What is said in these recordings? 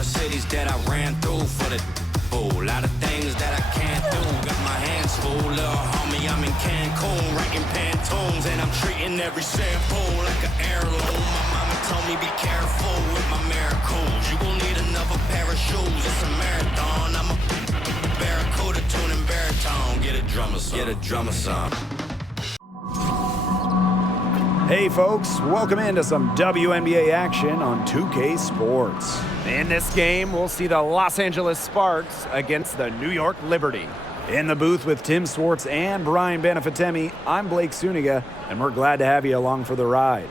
the cities that I ran through for the a lot of things that I can't do. Got my hands full, little homie, I'm in Cancun, writing Pantones, and I'm treating every sample like an heirloom. My mama told me be careful with my miracles. You gon' need another pair of shoes. It's a marathon. I'm a barracuda tuning baritone. Get a drummer song. Get a drummer song. Hey folks, welcome into some WNBA action on 2K Sports. In this game, we'll see the Los Angeles Sparks against the New York Liberty. In the booth with Tim Swartz and Brian Benefitemi, I'm Blake Suniga, and we're glad to have you along for the ride.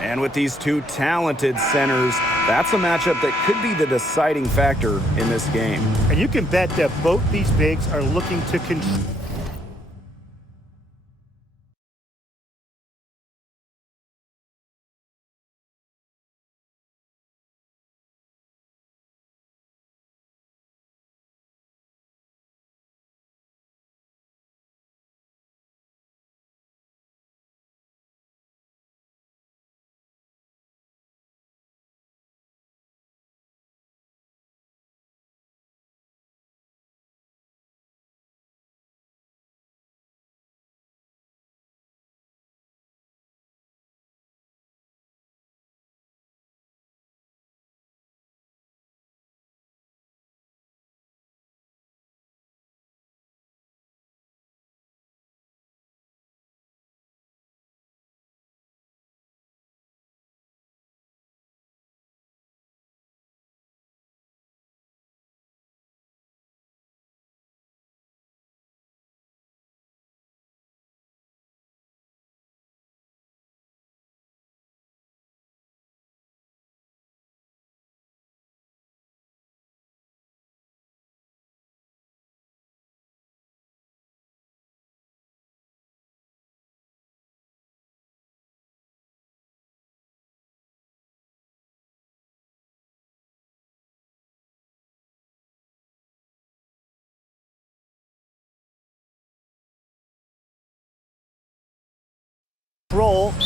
And with these two talented centers, that's a matchup that could be the deciding factor in this game. And you can bet that both these bigs are looking to control.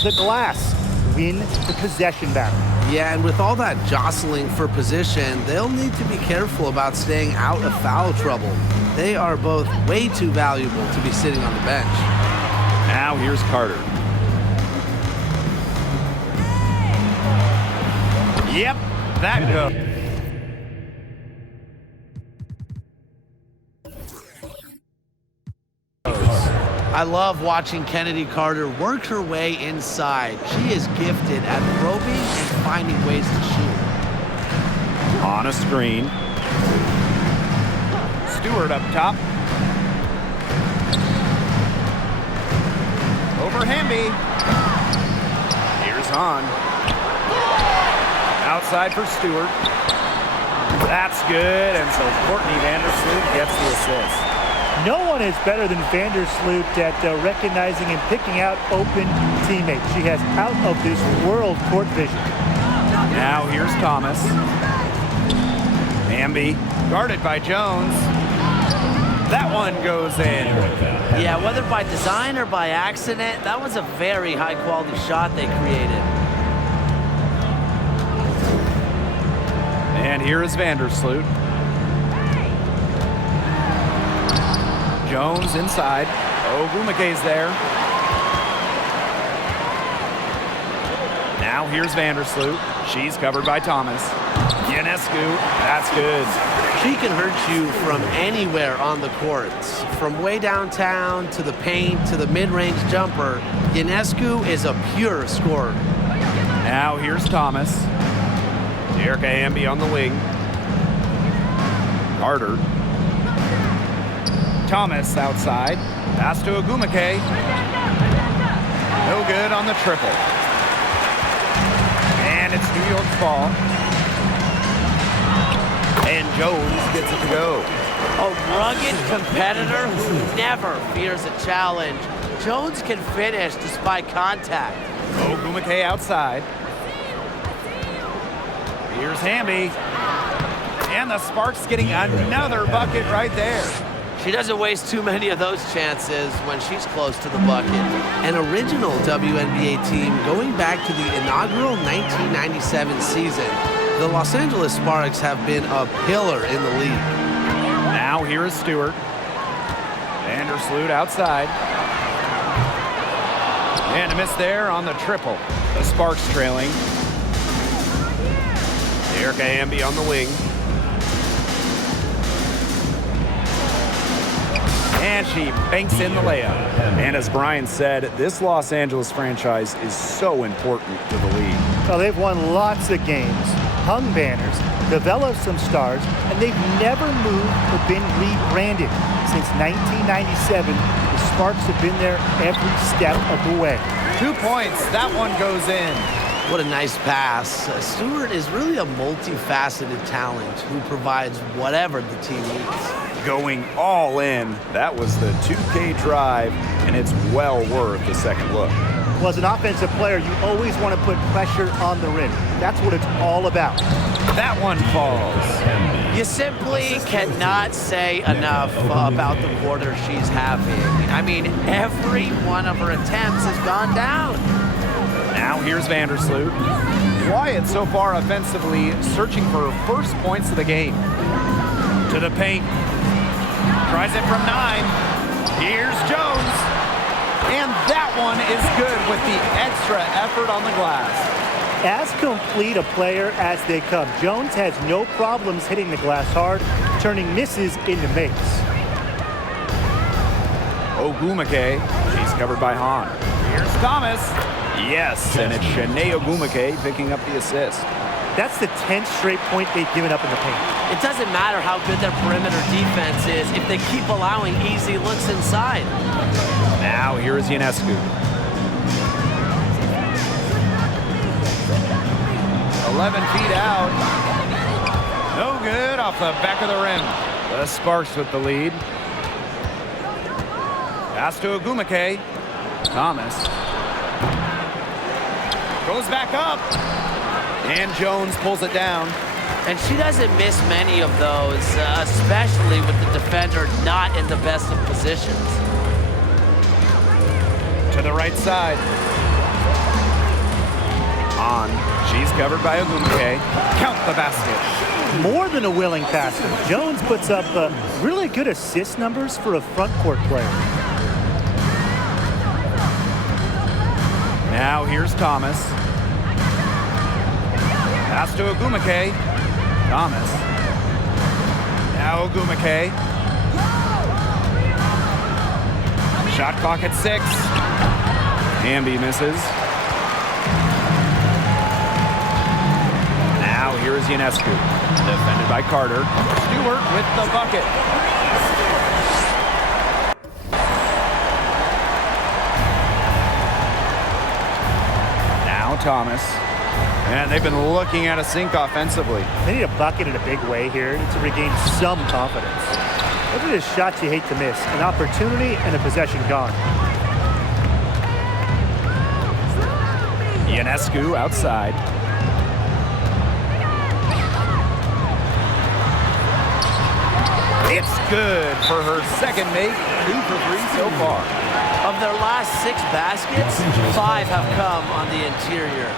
The glass, win the possession battle. Yeah, and with all that jostling for position, they'll need to be careful about staying out of foul trouble. They are both way too valuable to be sitting on the bench. Now here's Carter. Yep, that goes. I love watching Kennedy Carter work her way inside. She is gifted at probing and finding ways to shoot. On a screen. Stewart up top. Over Hamby. Here's Hahn. Outside for Stewart. That's good, and so Courtney Vandersloot gets the assist. No one is better than Vandersloot at recognizing and picking out open teammates. She has out-of-this-world court vision. Now here's Thomas. Hamby guarded by Jones. That one goes in. Yeah, whether by design or by accident, that was a very high-quality shot they created. And here is Vandersloot. Jones inside. Ogumake's there. Now here's Vandersloot. She's covered by Thomas. Ionescu, that's good. She can hurt you from anywhere on the court. From way downtown to the paint to the mid-range jumper, Ionescu is a pure scorer. Now here's Thomas. Erica Hamby on the wing. Carter. Thomas outside. Pass to Ogumake. No good on the triple. And it's New York's ball. And Jones gets it to go. A rugged competitor who never fears a challenge. Jones can finish despite contact. Ogumake outside. Here's Hamby. And the Sparks getting another bucket right there. She doesn't waste too many of those chances when she's close to the bucket. An original WNBA team going back to the inaugural 1997 season. The Los Angeles Sparks have been a pillar in the league. Now here is Stewart. Vandersloot outside. And a miss there on the triple. The Sparks trailing. Erica Hamby on the wing. And she banks in the layup. And as Brian said, this Los Angeles franchise is so important to the league. Well, they've won lots of games, hung banners, developed some stars, and they've never moved or been rebranded. Since 1997, the Sparks have been there every step of the way. 2 points. That one goes in. What a nice pass. Stewart is really a multifaceted talent who provides whatever the team needs. Going all in. That was the 2K drive, and it's well worth the second look. Well, as an offensive player, you always want to put pressure on the rim. That's what it's all about. That one falls. You simply cannot say enough about the quarter she's having. I mean, every one of her attempts has gone down. Now here's Vandersloot. Quiet so far offensively, searching for her first points of the game. To the paint. Tries it from 9. Here's Jones. And that one is good with the extra effort on the glass. As complete a player as they come, Jones has no problems hitting the glass hard, turning misses into makes. Ogumake, she's covered by Hahn. Here's Thomas. Yes, and it's Shanae Ogumake picking up the assist. That's the 10th straight point they've given up in the paint. It doesn't matter how good their perimeter defense is if they keep allowing easy looks inside. Now here is Ionescu. 11 feet out. No good off the back of the rim. The Sparks with the lead. Pass to Ogumake. Thomas. Goes back up. And Jones pulls it down. And she doesn't miss many of those, especially with the defender not in the best of positions. To the right side. On. She's covered by Ogumake. Count the basket. More than a willing passer, Jones puts up really good assist numbers for a front court player. Now here's Thomas. Pass to Ogumake. Thomas. Now Ogumake. Shot clock at 6. Hamby misses. Now here is Ionescu. Defended by Carter. Stewart with the bucket. Now Thomas. And they've been looking at a sink offensively. They need a bucket in a big way here to regain some confidence. Those are the shots you hate to miss. An opportunity and a possession gone. Ionescu outside. It's good for her second make. 2 for 3 so far. Of their last 6 baskets, 5 have come on the interior.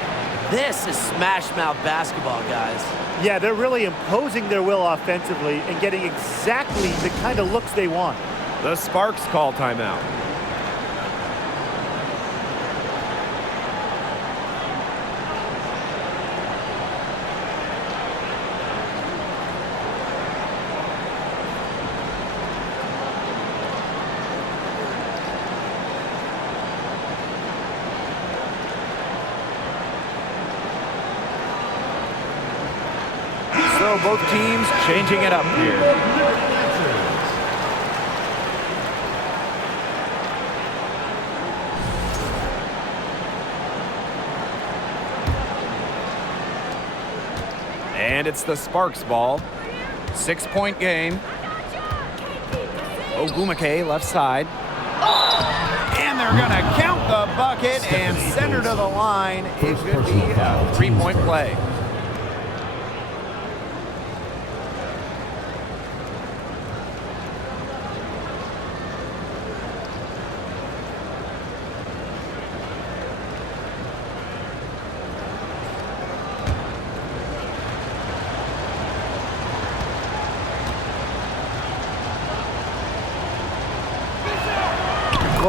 This is smash mouth basketball, guys. Yeah, they're really imposing their will offensively and getting exactly the kind of looks they want. The Sparks call timeout. So both teams changing it up here. And it's the Sparks ball. 6-point game. Ogumake left side. And they're going to count the bucket and send her to the line. It should be a 3-point play.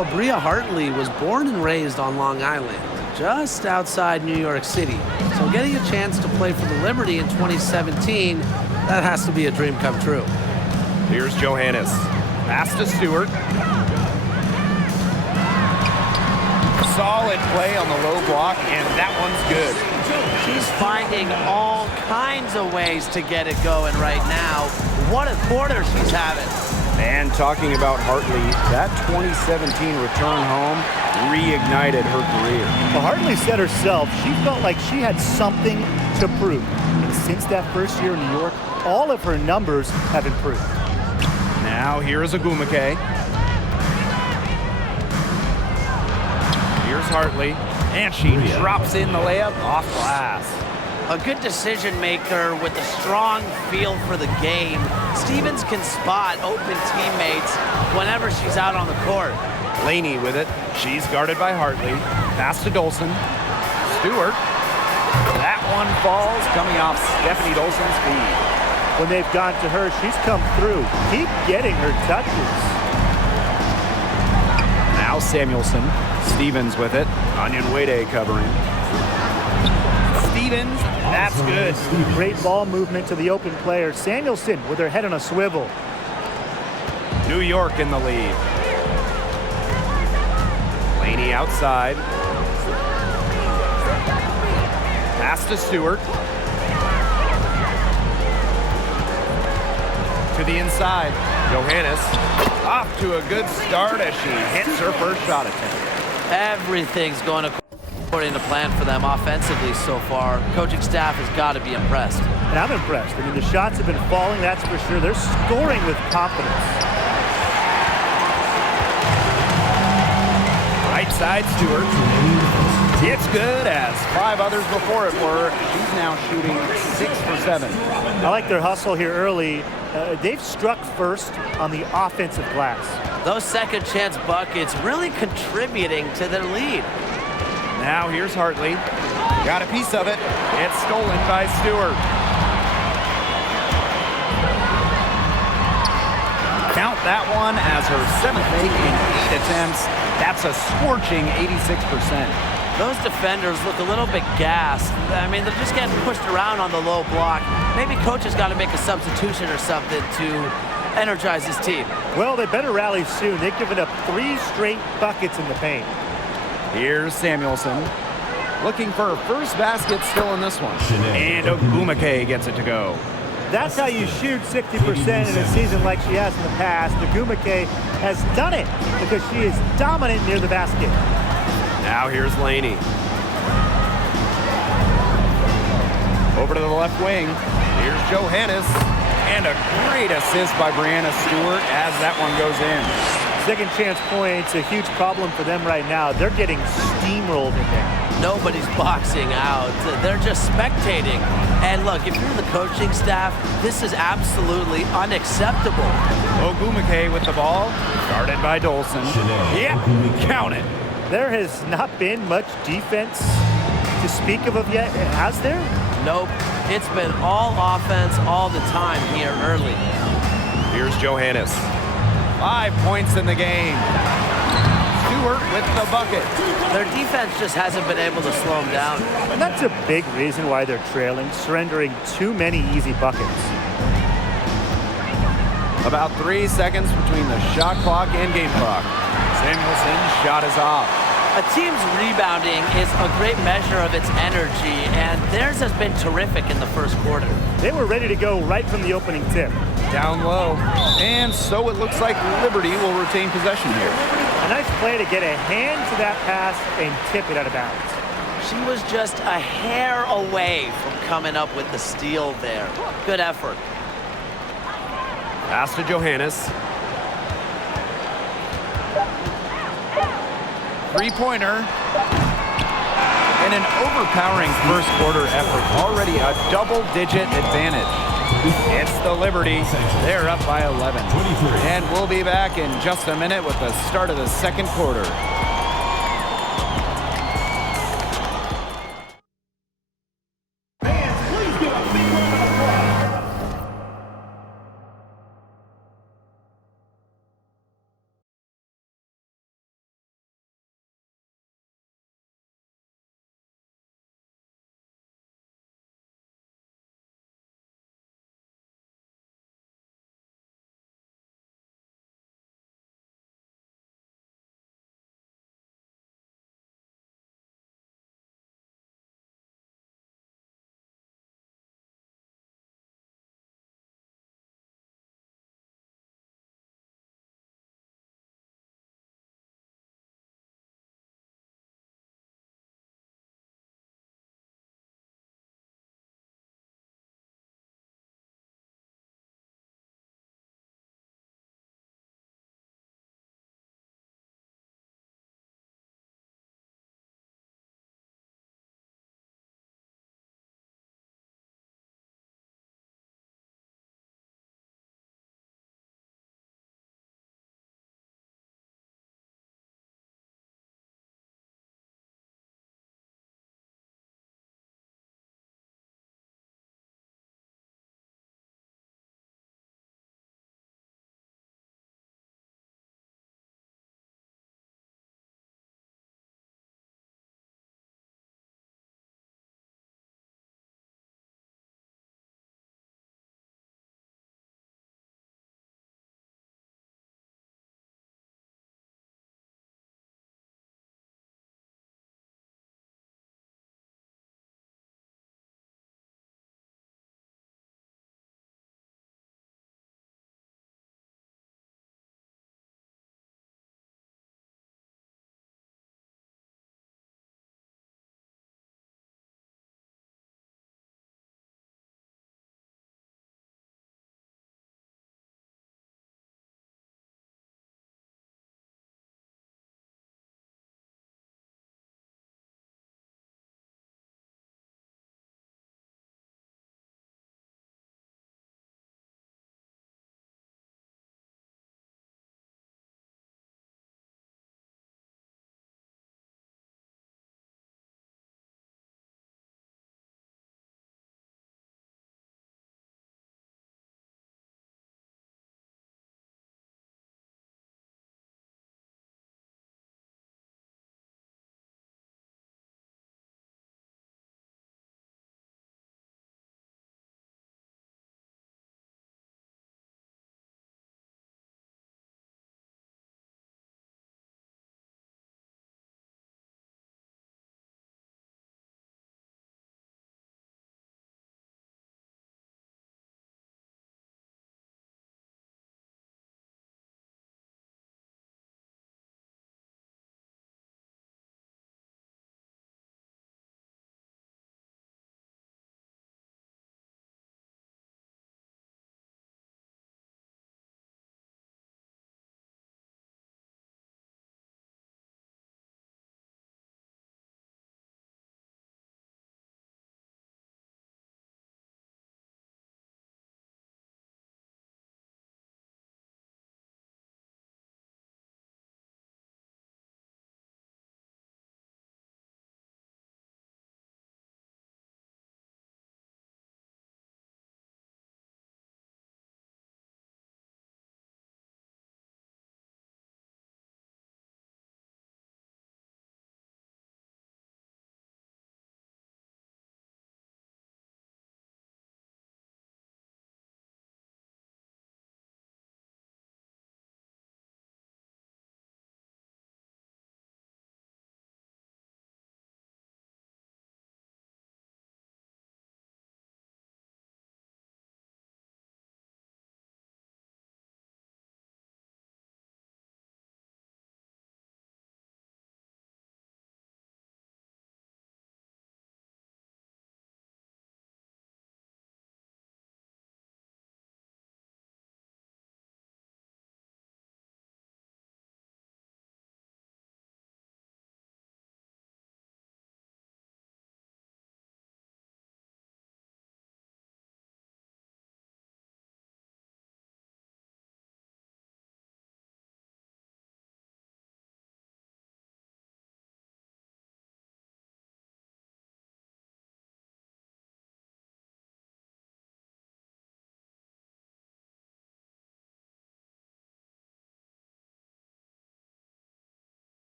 Well, Bria Hartley was born and raised on Long Island, just outside New York City. So getting a chance to play for the Liberty in 2017, that has to be a dream come true. Here's Johannes. Pass to Stewart. Solid play on the low block, and that one's good. She's finding all kinds of ways to get it going right now. What a quarter she's having. And talking about Hartley, that 2017 return home reignited her career. Well, Hartley said herself she felt like she had something to prove. And since that first year in New York, all of her numbers have improved. Now here's Agumake. Here's Hartley, and she drops in the layup off glass. A good decision maker with a strong feel for the game. Stevens can spot open teammates whenever she's out on the court. Laney with it. She's guarded by Hartley. Pass to Dolson. Stewart. That one falls, coming off Stephanie Dolson's feet. When they've gone to her, she's come through. Keep getting her touches. Now Samuelson. Stevens with it. Onion Wade covering. Stevens, that's good. Great ball movement to the open player. Samuelson with her head on a swivel. New York in the lead. Laney outside. Pass to Stewart. To the inside. Johannes off to a good start as she hits her first shot attempt. Everything's going according to plan for them offensively so far. Coaching staff has got to be impressed. And I'm impressed. I mean, the shots have been falling, that's for sure. They're scoring with confidence. Right side, Stewart. It's good, as 5 others before it were. She's now shooting 6 for 7. I like their hustle here early. They've struck first on the offensive glass. Those second chance buckets really contributing to their lead. Now here's Hartley. Got a piece of it. It's stolen by Stewart. Count that one as her 7th make in 8 attempts. That's a scorching 86%. Those defenders look a little bit gassed. I mean, they're just getting pushed around on the low block. Maybe coach has got to make a substitution or something to energize his team. Well, they better rally soon. They've given up 3 straight buckets in the paint. Here's Samuelson. Looking for her first basket still in this one. And Ogumake gets it to go. That's how you shoot 60% in a season like she has in the past. Ogumake has done it because she is dominant near the basket. Now here's Laney. Over to the left wing. Here's Johannes. And a great assist by Brianna Stewart as that one goes in. Second chance points, a huge problem for them right now. They're getting steamrolled in there. Nobody's boxing out. They're just spectating. And look, if you're the coaching staff, this is absolutely unacceptable. Ogumake with the ball. Guarded by Dolson. Yep, count it. There has not been much defense to speak of yet, has there? Nope. It's been all offense all the time here early. Here's Johannes. 5 points in the game. Stewart with the bucket. Their defense just hasn't been able to slow them down. And that's a big reason why they're trailing, surrendering too many easy buckets. About 3 seconds between the shot clock and game clock. Samuelson's shot is off. A team's rebounding is a great measure of its energy, and theirs has been terrific in the first quarter. They were ready to go right from the opening tip. Down low. And so it looks like Liberty will retain possession here. A nice play to get a hand to that pass and tip it out of bounds. She was just a hair away from coming up with the steal there. Good effort. Pass to Johannes. Three-pointer. And an overpowering first quarter effort. Already a double-digit advantage. It's the Liberty. They're up by 11. And we'll be back in just a minute with the start of the second quarter.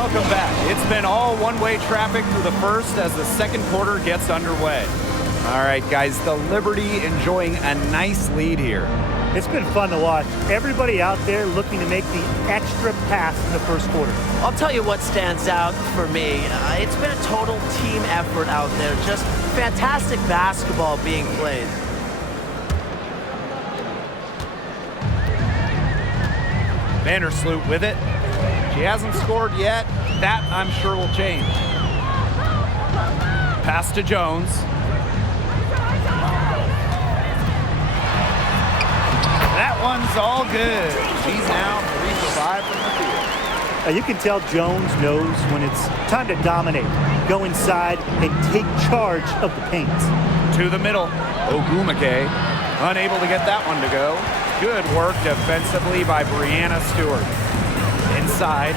welcome back. It's been all one-way traffic through the first as the second quarter gets underway. All right, guys, the Liberty enjoying a nice lead here. It's been fun to watch. Everybody out there looking to make the extra pass in the first quarter. I'll tell you what stands out for me. It's been a total team effort out there. Just fantastic basketball being played. Vandersloot with it. She hasn't scored yet. That, I'm sure, will change. Pass to Jones. That one's all good. She's now 3 for 5 from the field. You can tell Jones knows when it's time to dominate, go inside, and take charge of the paint. To the middle. Ogumake unable to get that one to go. Good work defensively by Brianna Stewart. Inside.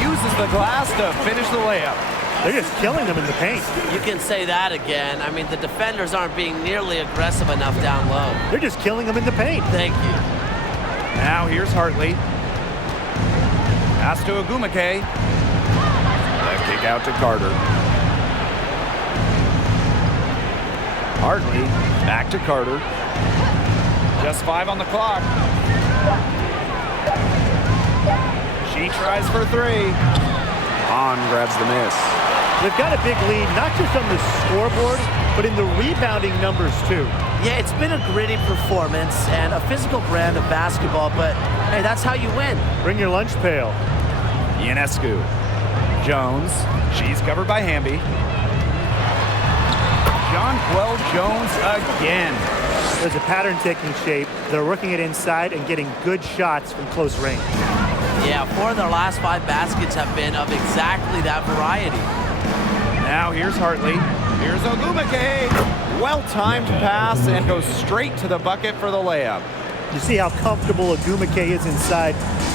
Uses the glass to finish the layup. They're just killing them in the paint. You can say that again. I mean, the defenders aren't being nearly aggressive enough down low. They're just killing them in the paint. Thank you. Now here's Hartley. Pass to Ogumake. That kick out to Carter. Hartley back to Carter. Just 5 on the clock. She tries for 3. Hahn grabs the miss. They've got a big lead, not just on the scoreboard, but in the rebounding numbers, too. Yeah, it's been a gritty performance and a physical brand of basketball, but hey, that's how you win. Bring your lunch pail. Ionescu. Jones. She's covered by Hamby. Jonquel Jones again. There's a pattern taking shape. They're working it inside and getting good shots from close range. Yeah, 4 of their last 5 baskets have been of exactly that variety. Now here's Hartley. Here's Ogumake. Well-timed pass and goes straight to the bucket for the layup. You see how comfortable Ogumake is inside.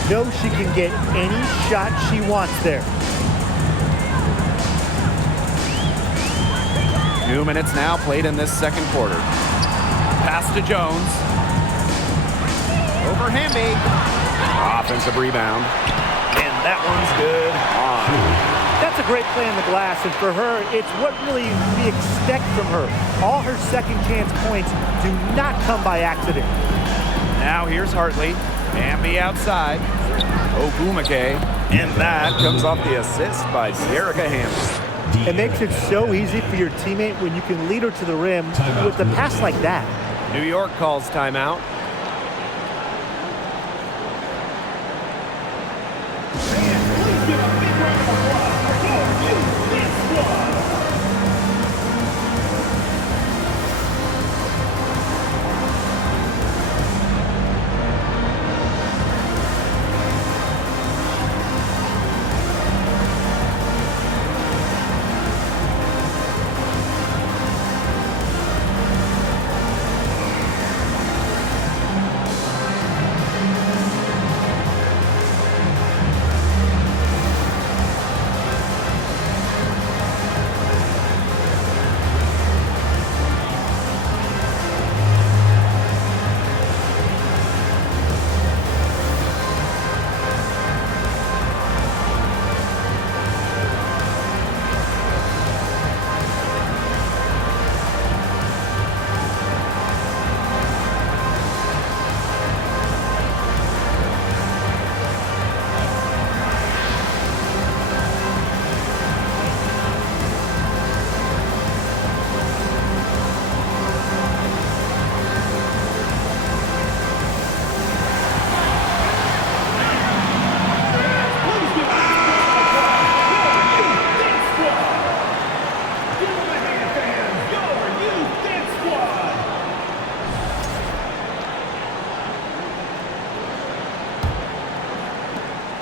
Knows she can get any shot she wants there. 2 minutes now played in this second quarter. Pass to Jones. Over Hamby. Offensive rebound. And that one's good. That's a great play on the glass, and for her, it's what really we expect from her. All her second chance points do not come by accident. Now here's Hartley. Hamby outside. Ogumake. And that comes off the assist by Dearica Hamby. It makes it so easy for your teammate when you can lead her to the rim with a pass like that. New York calls timeout.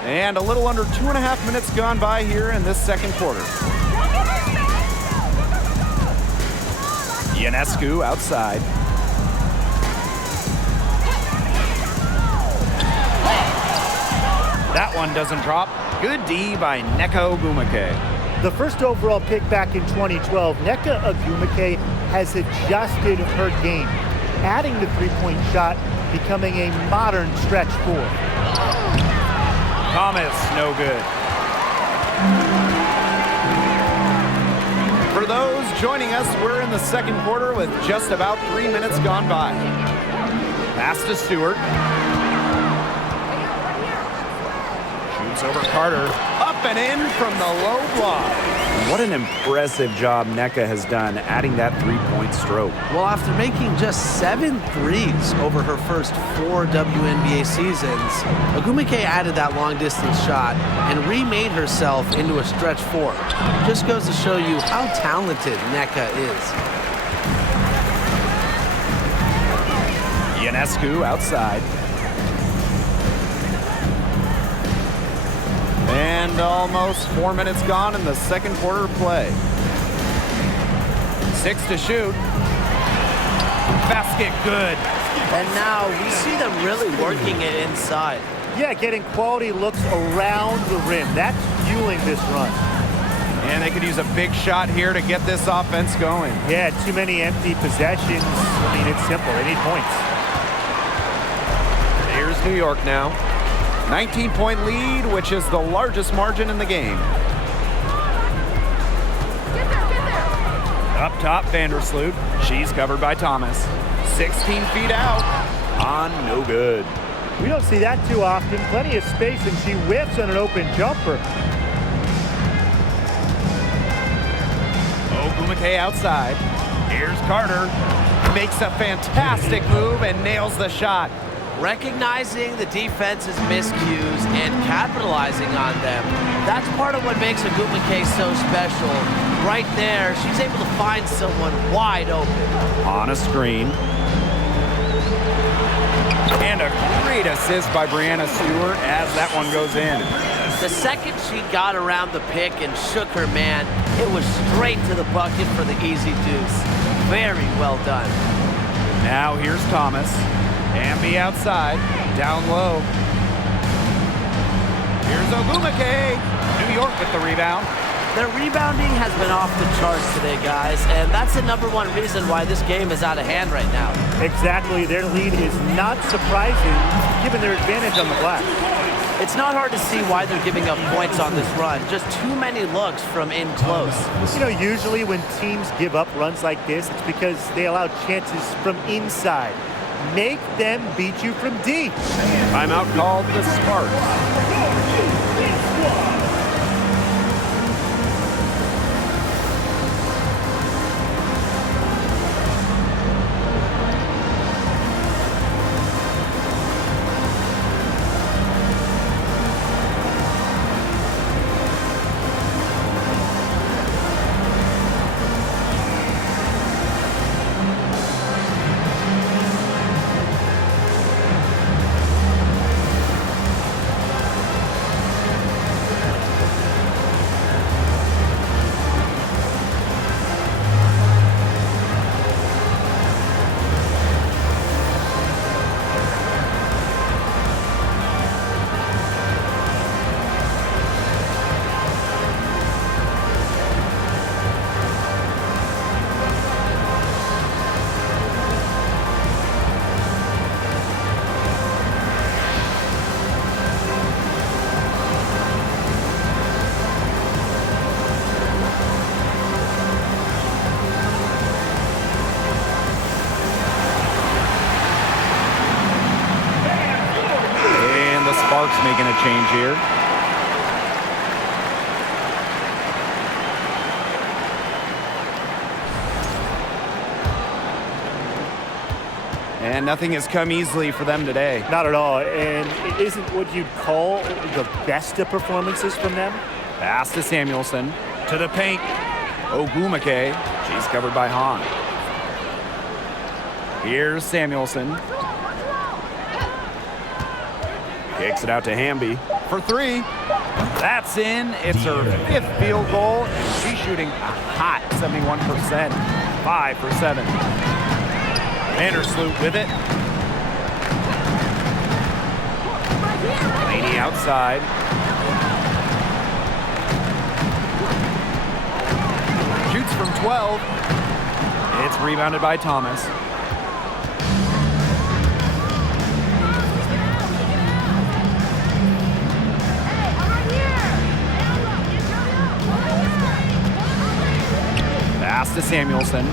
And a little under 2.5 minutes gone by here in this second quarter. Ionescu outside. That one doesn't drop. Good D by Nneka Ogumake. The first overall pick back in 2012, Nneka Ogumake has adjusted her game, adding the three-point shot, becoming a modern stretch four. Thomas, no good. For those joining us, we're in the second quarter with just about 3 minutes gone by. Pass to Stewart. Shoots over Carter. Up and in from the low block. What an impressive job NECA has done adding that three-point stroke. Well, after making just 7 threes over her first 4 WNBA seasons, Ogwumike added that long-distance shot and remade herself into a stretch 4. Just goes to show you how talented NECA is. Ionescu outside. And almost 4 minutes gone in the second quarter of play. 6 to shoot. Basket good. And now we see them really working it inside. Yeah, getting quality looks around the rim. That's fueling this run. And they could use a big shot here to get this offense going. Yeah, too many empty possessions. I mean, it's simple. They need points. Here's New York now. 19-point lead, which is the largest margin in the game. Up top, Vandersloot. She's covered by Thomas. 16 feet out. On no good. We don't see that too often. Plenty of space, and she whiffs on an open jumper. Ogwumike outside. Here's Carter. Makes a fantastic move and nails the shot. Recognizing the defense's miscues and capitalizing on them. That's part of what makes Ogwumike so special. Right there, she's able to find someone wide open. On a screen. And a great assist by Brianna Stewart as that one goes in. The second she got around the pick and shook her man, it was straight to the bucket for the easy deuce. Very well done. Now here's Thomas. Amby outside, down low. Here's Ogwumike. New York with the rebound. Their rebounding has been off the charts today, guys, and that's the #1 reason why this game is out of hand right now. Exactly. Their lead is not surprising, given their advantage on the glass. It's not hard to see why they're giving up points on this run. Just too many looks from in close. You know, usually when teams give up runs like this, it's because they allow chances from inside. Make them beat you from deep. Timeout called the Sparks. Sparks making a change here. And nothing has come easily for them today. Not at all, and it isn't what you'd call the best of performances from them. Pass to Samuelson. To the paint. Ogwumike. She's covered by Hahn. Here's Samuelson. Kicks it out to Hamby for 3. That's in. It's her 5th field goal. She's shooting a hot 71%. 5 for 7. Vandersloot with it. Laney outside. Shoots from 12. It's rebounded by Thomas. Pass to Samuelson.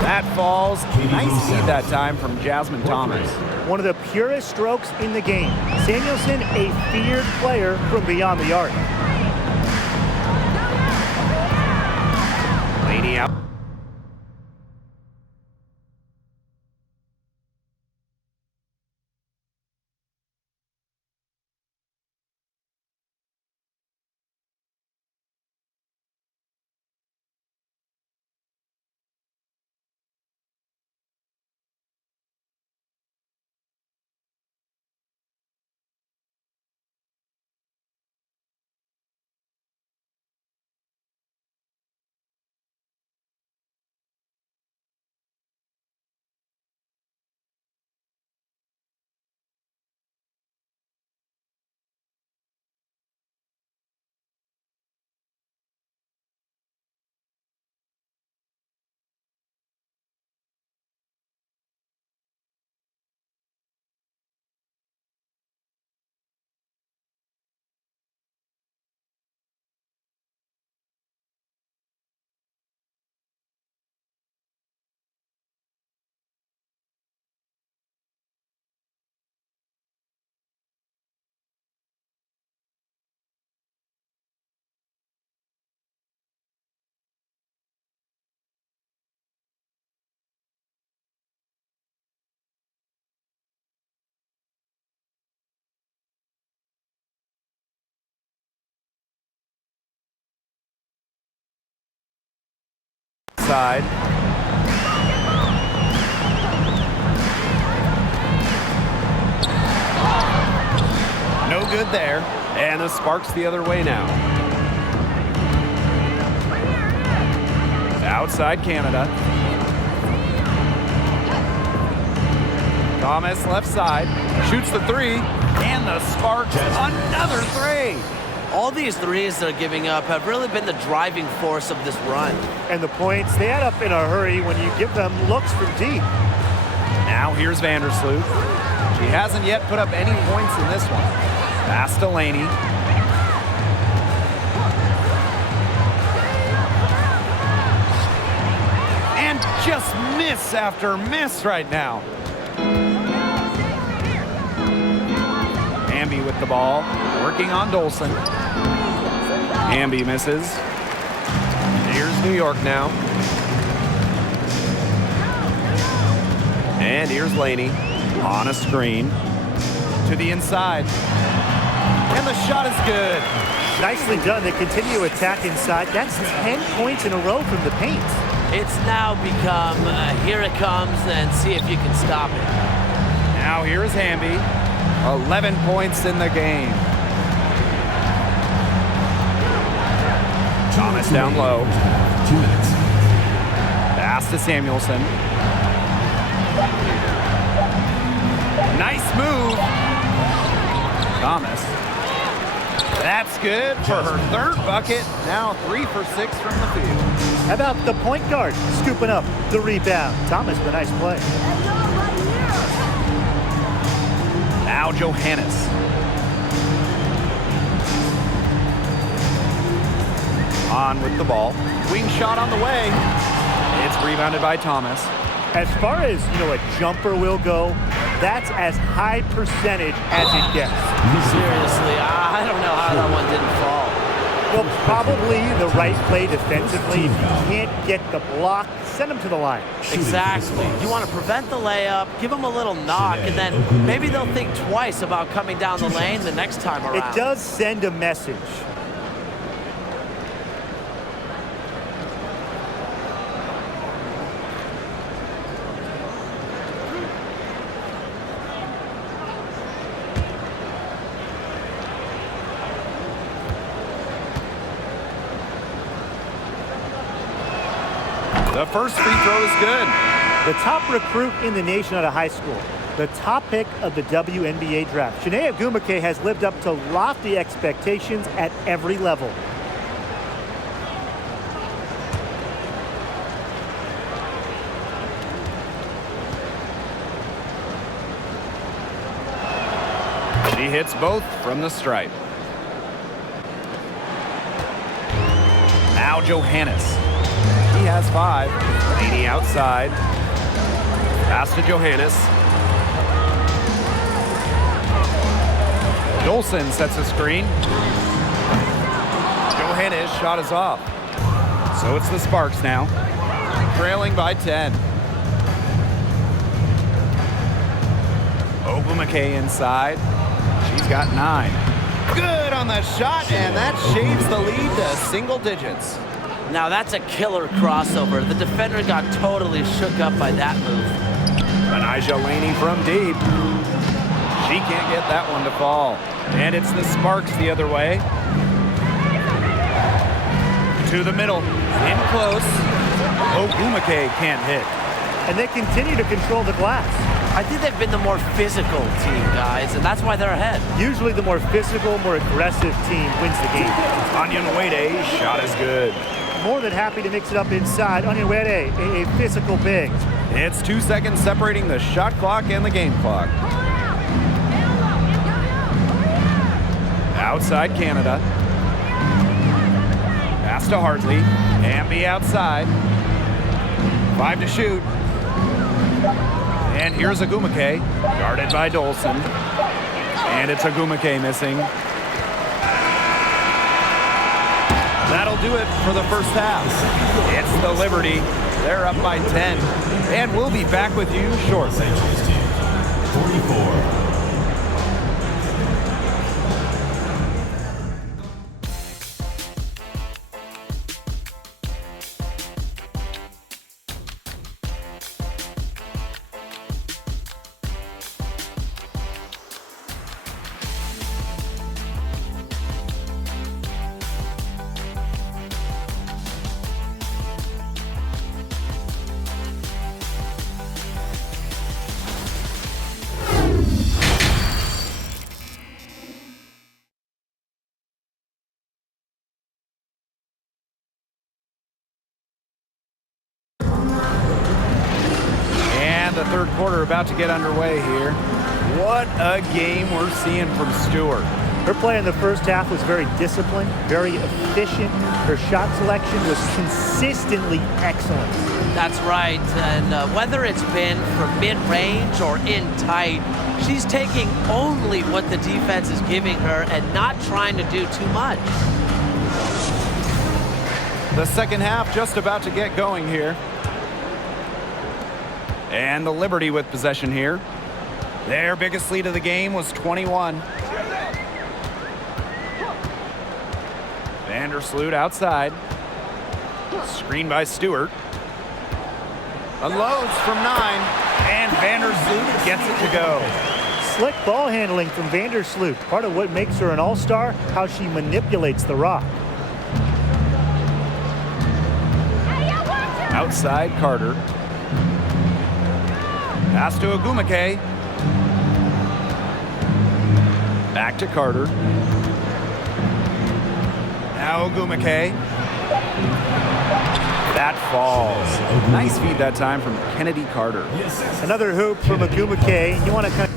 That falls. Nice feed that time from Jasmine Thomas. One of the purest strokes in the game. Samuelson, a feared player from beyond the arc. Laney out. Side. No good there. And the spark's the other way now. Outside Canada. Thomas left side. Shoots the three. And the spark's another three. All these threes they're giving up have really been the driving force of this run. And the points, they add up in a hurry when you give them looks from deep. Now here's Vandersloot. She hasn't yet put up any points in this one. Pass to Laney. And just miss after miss right now. Amby with the ball, working on Dolson. Amby misses. Here's New York now. And here's Laney on a screen to the inside. And the shot is good. Nicely done. They continue to attack inside. That's 10 points in a row from the paint. It's now become, here it comes, and see if you can stop it. Now here's Hamby. 11 points in the game. Thomas down low. 2 minutes. Pass to Samuelson. Nice move. Thomas. That's good for her third bucket. Now 3 for 6 from the field. How about the point guard scooping up the rebound? Thomas with a nice play. Now Johannes. On with the ball. Wing shot on the way. It's rebounded by Thomas. As far as, a jumper will go, that's as high percentage as it gets. Seriously, I don't know how that one didn't fall. Well, probably the right play defensively. If you can't get the block, send them to the line. Exactly. You want to prevent the layup, give them a little knock, and then maybe they'll think twice about coming down the lane the next time around. It does send a message. The first free throw is good. The top recruit in the nation out of high school. The top pick of the WNBA draft. Chiney Ogwumike has lived up to lofty expectations at every level. She hits both from the stripe. Now Johannes. has 5. Laney outside. Pass to Johannes. Dolson sets a screen. Johannes shot is off. So it's the Sparks now, trailing by 10. Ogwumike inside. She's got 9. Good on the shot, and that shaves the lead to single digits. Now that's a killer crossover. The defender got totally shook up by that move. Anijah Laney from deep. She can't get that one to fall. And it's the Sparks the other way. To the middle, in close. Ogwumike can't hit. And they continue to control the glass. I think they've been the more physical team, guys, and that's why they're ahead. Usually the more physical, more aggressive team wins the game. Onyenwere, shot is good. More than happy to mix it up inside. Onyenwere, a physical big. It's 2 seconds separating the shot clock and the game clock. Outside Canada. Pass to Hartley. Amby outside. 5 to shoot. And here's Ogwumike, guarded by Dolson. And it's Ogwumike missing. That'll do it for the first half. It's the Liberty. They're up by 10. And we'll be back with you shortly. 44. The third quarter about to get underway here. What a game we're seeing from Stewart. Her play in the first half was very disciplined, very efficient. Her shot selection was consistently excellent. That's right, and whether it's been from mid-range or in tight, she's taking only what the defense is giving her and not trying to do too much. The second half just about to get going here. And the Liberty with possession here. Their biggest lead of the game was 21. Vandersloot outside. Screen by Stewart. Unloads from 9. And Vandersloot gets it to go. Slick ball handling from Vandersloot. Part of what makes her an all-star, how she manipulates the rock. Outside Carter. Pass to Ogwumike. Back to Carter. Now Ogwumike. That falls. Nice feed that time from Kennedy Carter. Another hoop from Ogwumike. You want to kind of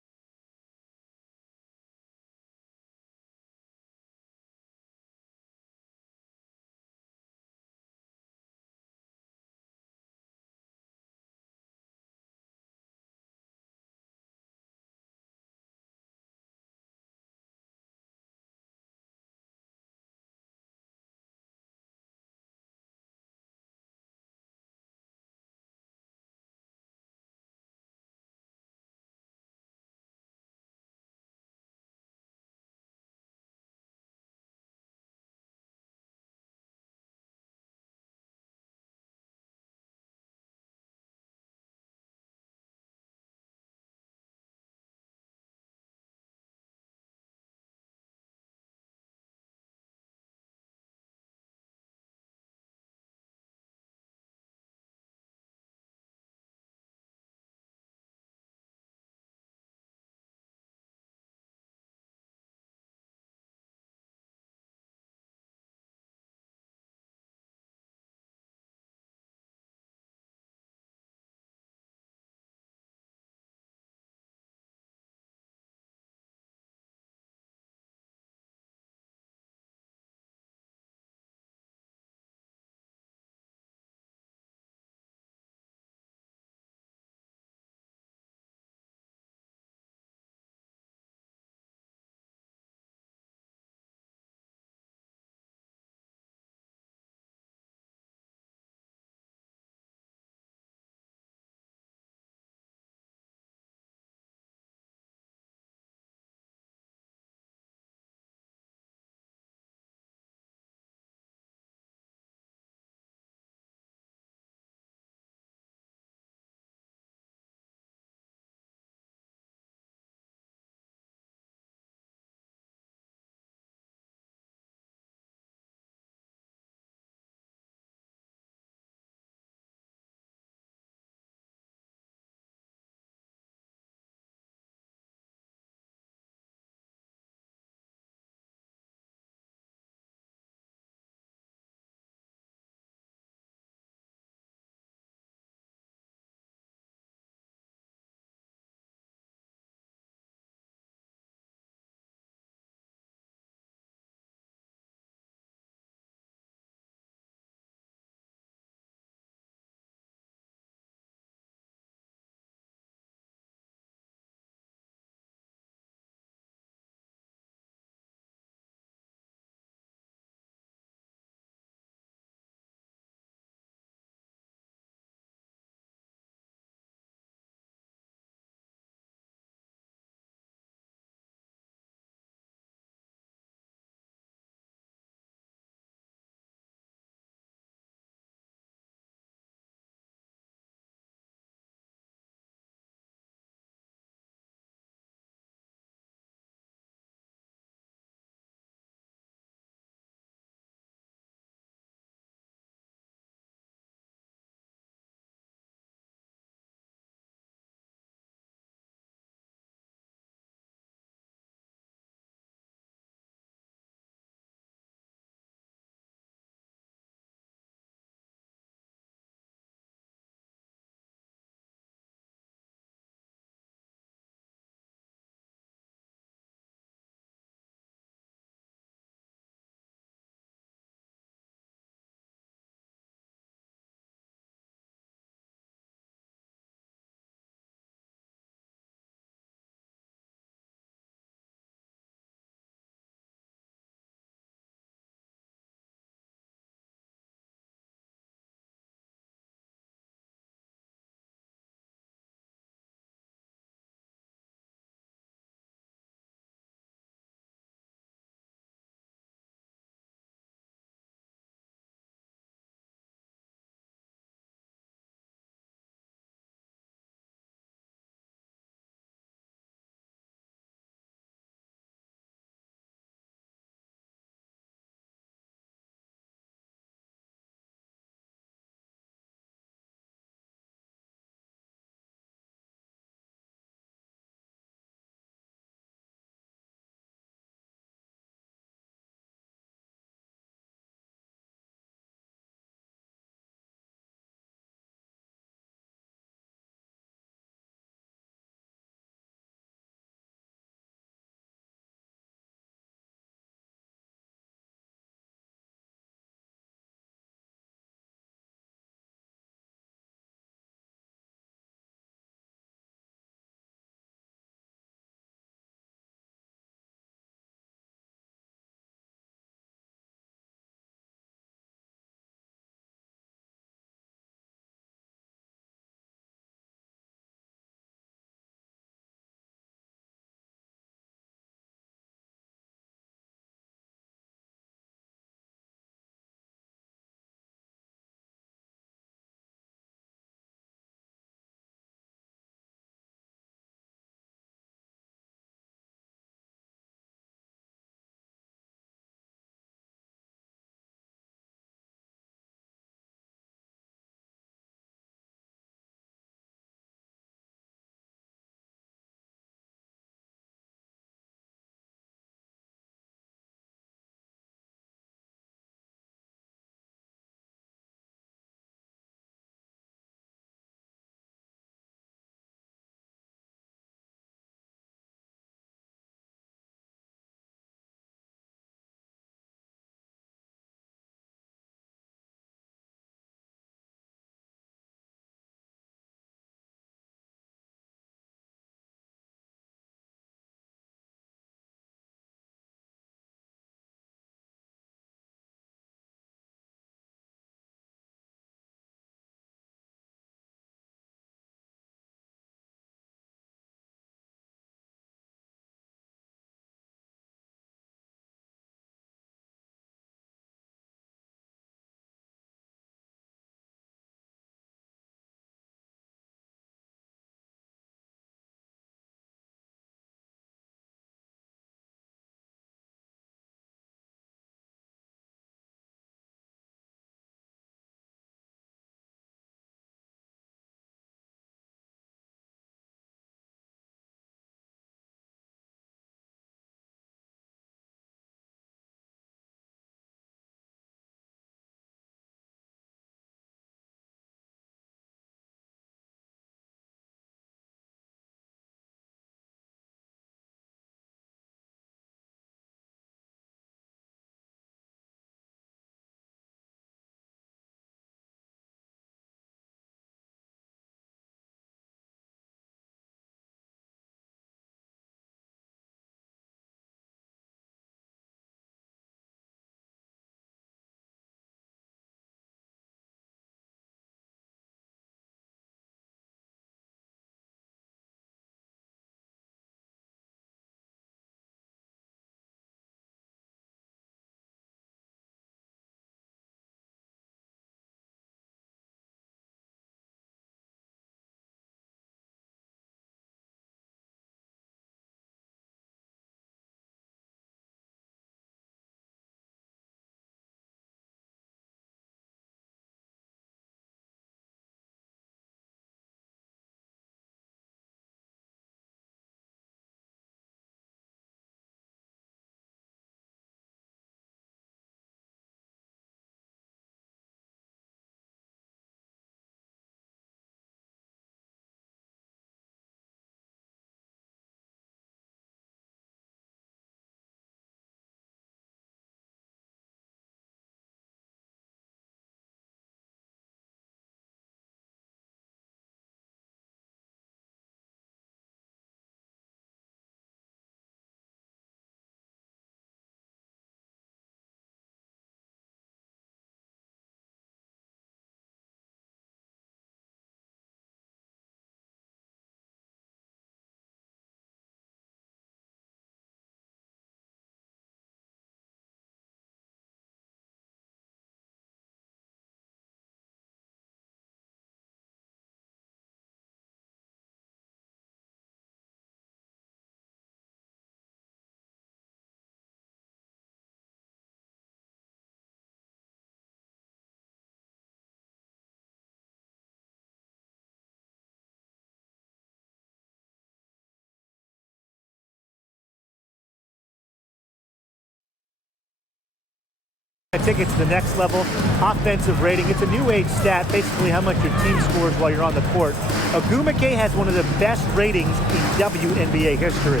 I think it's the next level. Offensive rating. It's a new age stat, basically how much your team scores while you're on the court. Ogumike has one of the best ratings in WNBA history.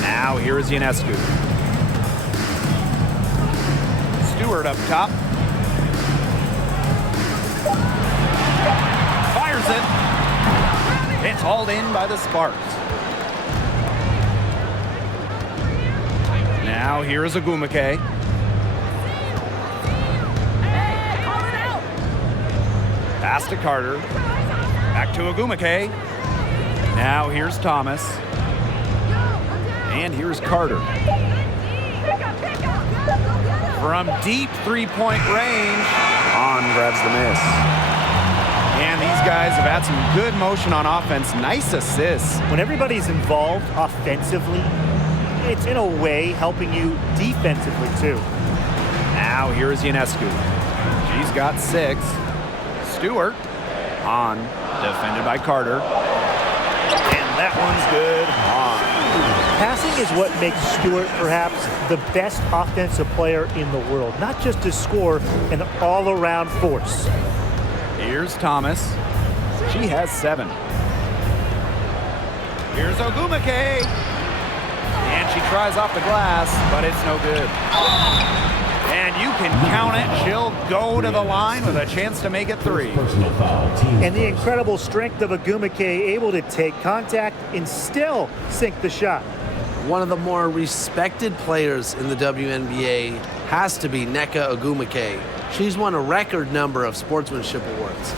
Now here is Ionescu. Stewart up top. Fires it. It's hauled in by the Sparks. Now here is Ogumike. Pass to Carter. Back to Ogumike. Now here's Thomas. And here's Carter. From deep three-point range, On grabs the miss. And these guys have had some good motion on offense. Nice assists. When everybody's involved offensively, it's in a way helping you defensively too. Now here's Ionescu. She's got 6. Stewart on, defended by Carter. And that one's good on. Passing is what makes Stewart perhaps the best offensive player in the world. Not just to score, an all-around force. Here's Thomas. She has 7. Here's Ogumike. And she tries off the glass, but it's no good. And you can count it. She'll go to the line with a chance to make it 3. And the incredible strength of Ogumike, able to take contact and still sink the shot. One of the more respected players in the WNBA has to be Nneka Ogumike. She's won a record number of sportsmanship awards.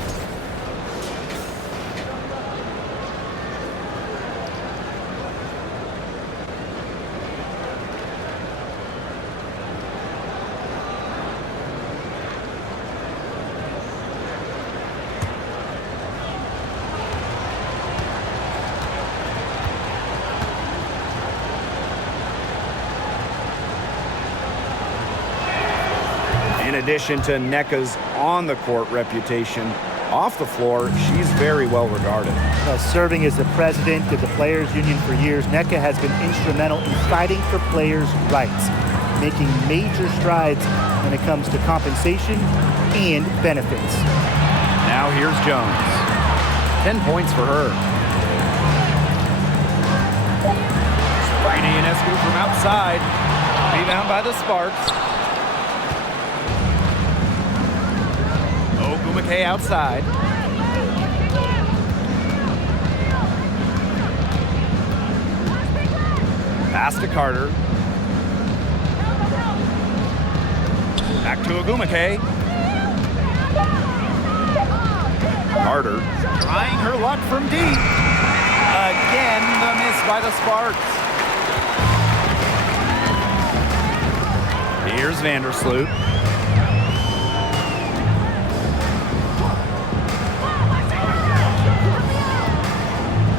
In addition to Nneka's on-the-court reputation, off the floor, she's very well regarded. Serving as the president of the Players Union for years, Nneka has been instrumental in fighting for players' rights, making major strides when it comes to compensation and benefits. Now here's Jones. 10 points for her. Sabrina Ionescu from outside. Rebound by the Sparks. Ogumike outside. Pass to Carter. Back to Ogumike. Carter trying her luck from deep. Again, the miss by the Sparks. Here's Vandersloot.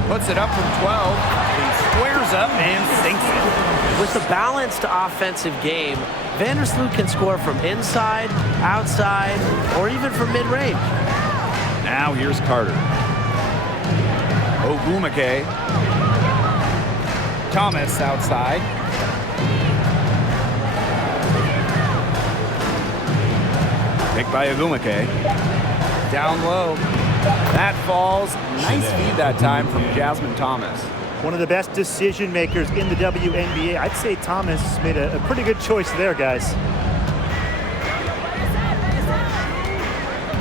Puts it up from 12. He squares up and sinks it. With a balanced offensive game, Vandersloot can score from inside, outside, or even from mid-range. Now here's Carter. Ogumike. Thomas outside. Picked by Ogumike. Down low. That falls. Nice feed that time from Jasmine Thomas. One of the best decision makers in the WNBA. I'd say Thomas made a pretty good choice there, guys.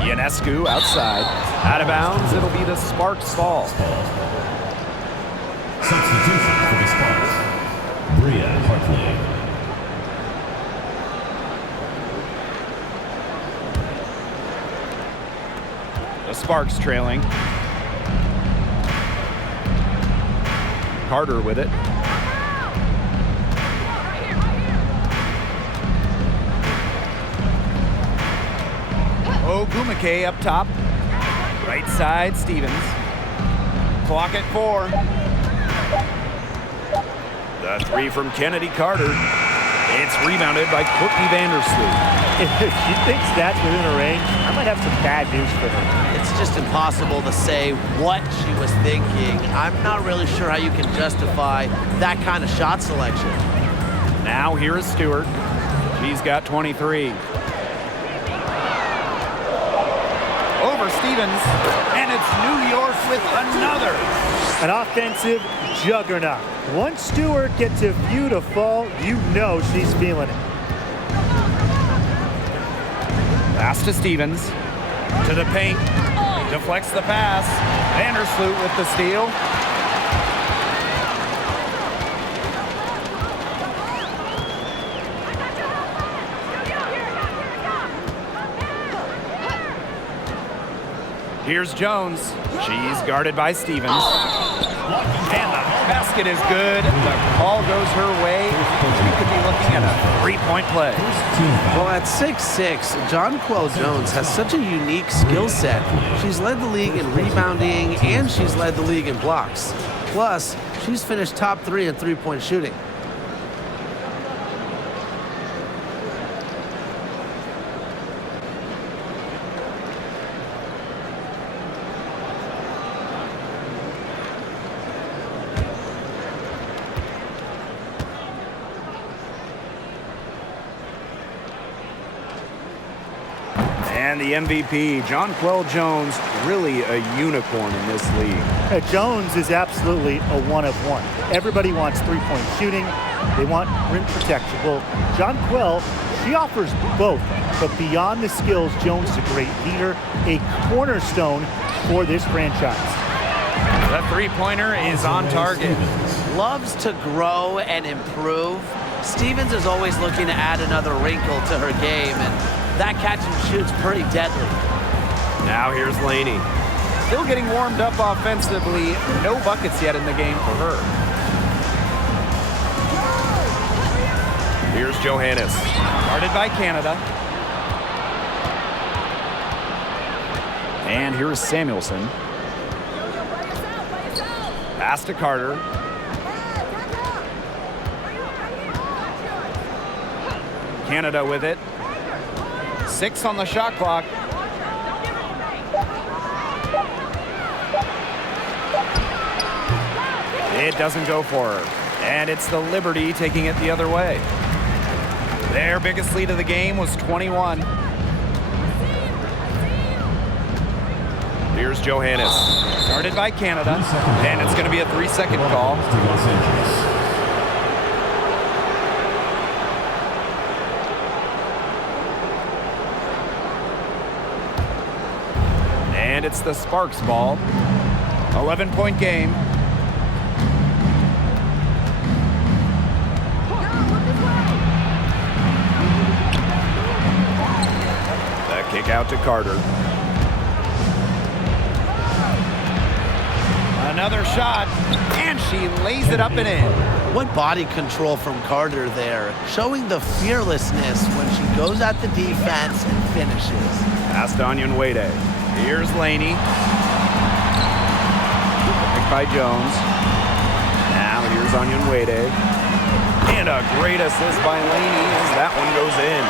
Ionescu outside. Out of bounds. It'll be the Sparks' fall. Substitution for the Sparks. Bria Hartley. The Sparks trailing. Carter with it. Ogumike up top. Right side, Stevens. Clock at 4. The 3 from Kennedy Carter. It's rebounded by Courtney Vandersloot. If she thinks that's within her range, I might have some bad news for her. It's just impossible to say what she was thinking. I'm not really sure how you can justify that kind of shot selection. Now here is Stewart. She's got 23. Over Stevens, and it's New York with another. An offensive juggernaut. Once Stewart gets a view to fall, you know she's feeling it. Pass to Stevens. To the paint. Deflects the pass. Vandersloot with the steal. Here's Jones. She's guarded by Stevens. And the basket is good. The call goes her way. We could be looking at a three-point play. Well, at 6'6", Jonquel Jones has such a unique skill set. She's led the league in rebounding, and she's led the league in blocks. Plus, she's finished top 3 in three-point shooting. And the MVP, Jonquel Jones, really a unicorn in this league. Jones is absolutely a one of one. Everybody wants three-point shooting. They want rim protection. Well, Jonquel, she offers both. But beyond the skills, Jones is a great leader, a cornerstone for this franchise. The three-pointer is on target. Loves to grow and improve. Stevens is always looking to add another wrinkle to her game, and that catch and shoot's pretty deadly. Now here's Laney. Still getting warmed up offensively. No buckets yet in the game for her. Here's Johannes. Guarded by Canada. And here's Samuelson. Pass to Carter. Canada with it. 6 on the shot clock. It doesn't go for her. And it's the Liberty taking it the other way. Their biggest lead of the game was 21. Here's Johannes. Guarded by Canada. And it's going to be a 3-second call. And it's the Sparks ball. 11-point game. The kick out to Carter. Another shot, and she lays it up and in. What body control from Carter there, showing the fearlessness when she goes at the defense and finishes. Pass to Onyenwede. Here's Laney. Picked by Jones. Now here's Onyenwede. And a great assist by Laney as that one goes in.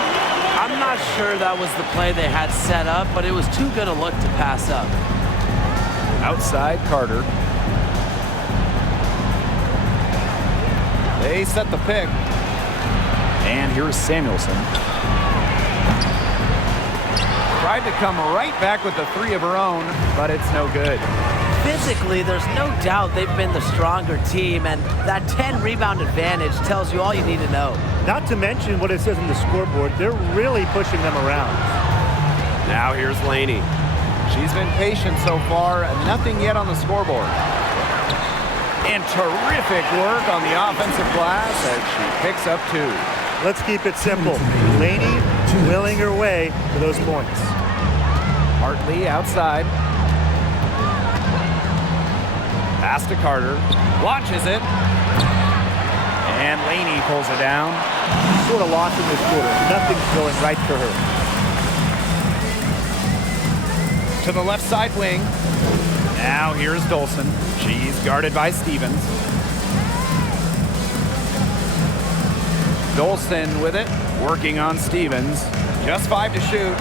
I'm not sure that was the play they had set up, but it was too good a look to pass up. Outside Carter. They set the pick. And here's Samuelson. Tried to come right back with the three of her own, but it's no good. Physically, there's no doubt they've been the stronger team, and that 10-rebound advantage tells you all you need to know. Not to mention what it says on the scoreboard, they're really pushing them around. Now here's Laney. She's been patient so far, nothing yet on the scoreboard. And terrific work on the offensive glass as she picks up 2. Let's keep it simple. Laney willing her way to those points. Hartley outside. Pass to Carter. Launches it. And Laney pulls it down. Sort of lost in this quarter. Nothing's going right for her. To the left side wing. Now here's Dolson. She's guarded by Stevens. Dolson with it, working on Stevens. Just 5 to shoot.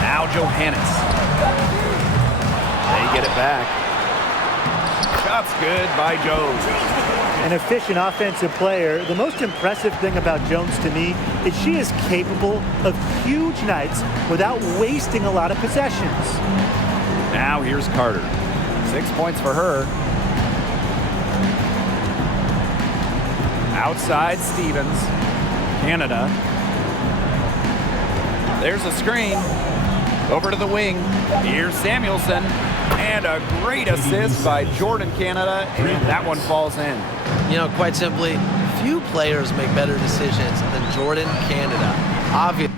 Now Johannes. They get it back. Shot's good by Jones. an efficient offensive player. The most impressive thing about Jones to me is she is capable of huge nights without wasting a lot of possessions. Now here's Carter. 6 points for her. Outside Stevens. Canada. There's a screen. Over to the wing. Here's Samuelson. And a great assist by Jordan Canada. And that one falls in. You know, quite simply, few players make better decisions than Jordan Canada. Obviously.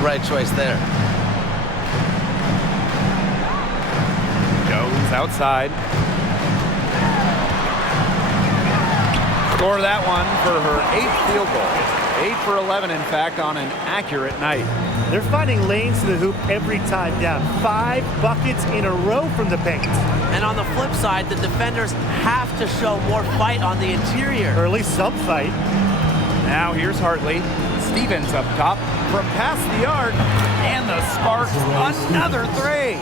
The right choice there. Jones outside. Score that one for her 8th field goal. 8 for 11, in fact, on an accurate night. They're finding lanes to the hoop every time down. 5 buckets in a row from the paint. And on the flip side, the defenders have to show more fight on the interior. Or at least some fight. Now here's Hartley. Stevens up top from past the arc. And the Sparks, another three.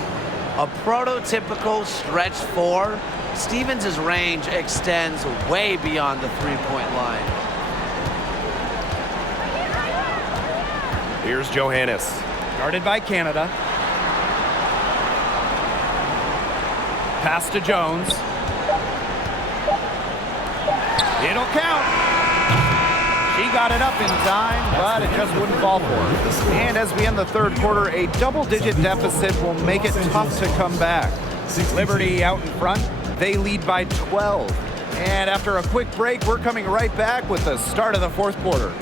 A prototypical stretch 4. Stevens' range extends way beyond the three-point line. Here's Johannes. Guarded by Canada. Pass to Jones. It'll count. She got it up in time, but it just wouldn't fall for her. And as we end the third quarter, a double-digit deficit will make it tough to come back. Liberty out in front. They lead by 12. And after a quick break, we're coming right back with the start of the fourth quarter.